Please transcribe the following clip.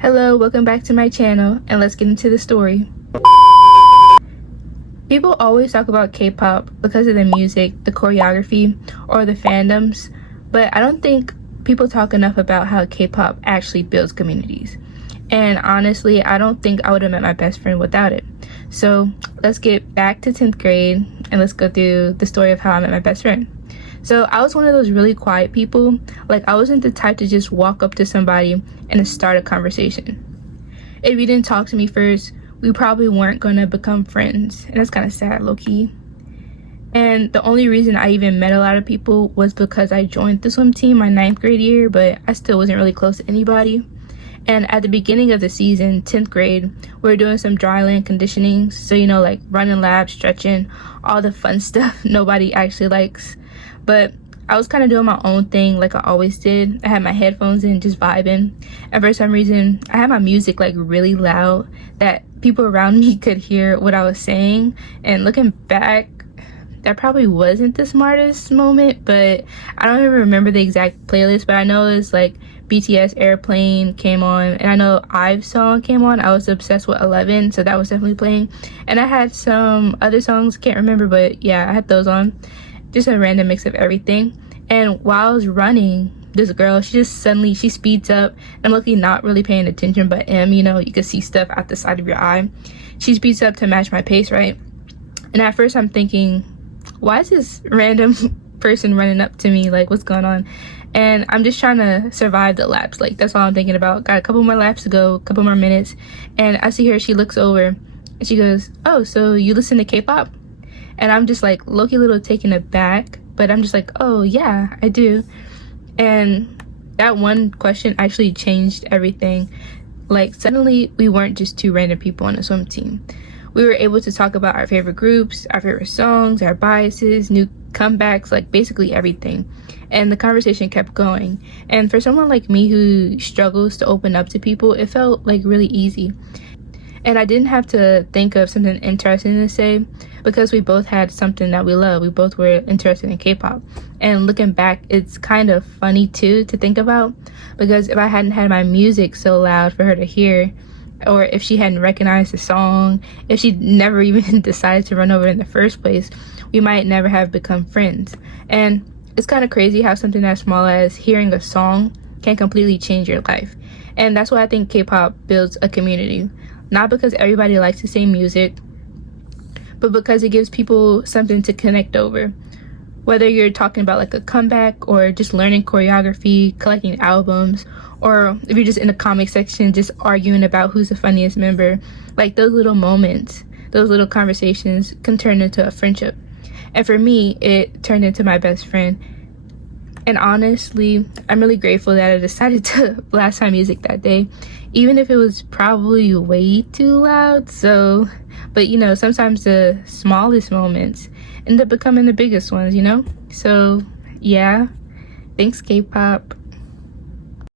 Hello, welcome back to my channel, and let's get into the story. People always talk about K-pop because of the music, the choreography, or the fandoms, but I don't think people talk enough about how K-pop actually builds communities. And honestly, I don't think I would have met my best friend without it. So let's get back to 10th grade and let's go through the story of how I met my best friend. So I was one of those really quiet people. Like, I wasn't the type to just walk up to somebody and start a conversation. If you didn't talk to me first, we probably weren't gonna become friends, and that's kind of sad, low-key. And the only reason I even met a lot of people was because I joined the swim team my 9th grade year, but I still wasn't really close to anybody. And at the beginning of the season, 10th grade, we were doing some dry land conditioning, so like running laps, stretching, all the fun stuff nobody actually likes. But I was kind of doing my own thing like I always did. I had my headphones in, just vibing, and for some reason I had my music like really loud that people around me could hear what I was saying. And looking back, that probably wasn't the smartest moment, but I don't even remember the exact playlist, but I know it's like BTS Airplane came on, and I know IVE's song came on. I was obsessed with 11, so that was definitely playing, and I had some other songs, can't remember, but yeah, I had those on. Just a random mix of everything. And while I was running, this girl, she speeds up. I'm luckily not really paying attention, but you can see stuff out the side of your eye. She speeds up to match my pace, right? And at first I'm thinking, why is this random person running up to me? Like, what's going on? And I'm just trying to survive the laps. Like, that's all I'm thinking about. Got a couple more laps to go, a couple more minutes. And I see her, she looks over and she goes, "Oh, so you listen to K-pop?" And I'm just like low-key little taken aback, but I'm just like, "Oh yeah, I do." And that one question actually changed everything. Like, suddenly we weren't just two random people on a swim team. We were able to talk about our favorite groups, our favorite songs, our biases, new comebacks, like basically everything. And the conversation kept going. And for someone like me who struggles to open up to people, it felt like really easy. And I didn't have to think of something interesting to say because we both had something that we love. We both were interested in K-pop. And looking back, it's kind of funny too to think about, because if I hadn't had my music so loud for her to hear, or if she hadn't recognized the song, if she never even decided to run over in the first place, we might never have become friends. And it's kind of crazy how something as small as hearing a song can completely change your life. And that's why I think K-pop builds a community. Not because everybody likes the same music, but because it gives people something to connect over. Whether you're talking about like a comeback, or just learning choreography, collecting albums, or if you're just in the comic section just arguing about who's the funniest member, like those little moments, those little conversations can turn into a friendship. And for me, it turned into my best friend. And honestly, I'm really grateful that I decided to blast my music that day, even if it was probably way too loud. But sometimes the smallest moments end up becoming the biggest ones, So yeah, thanks K-pop.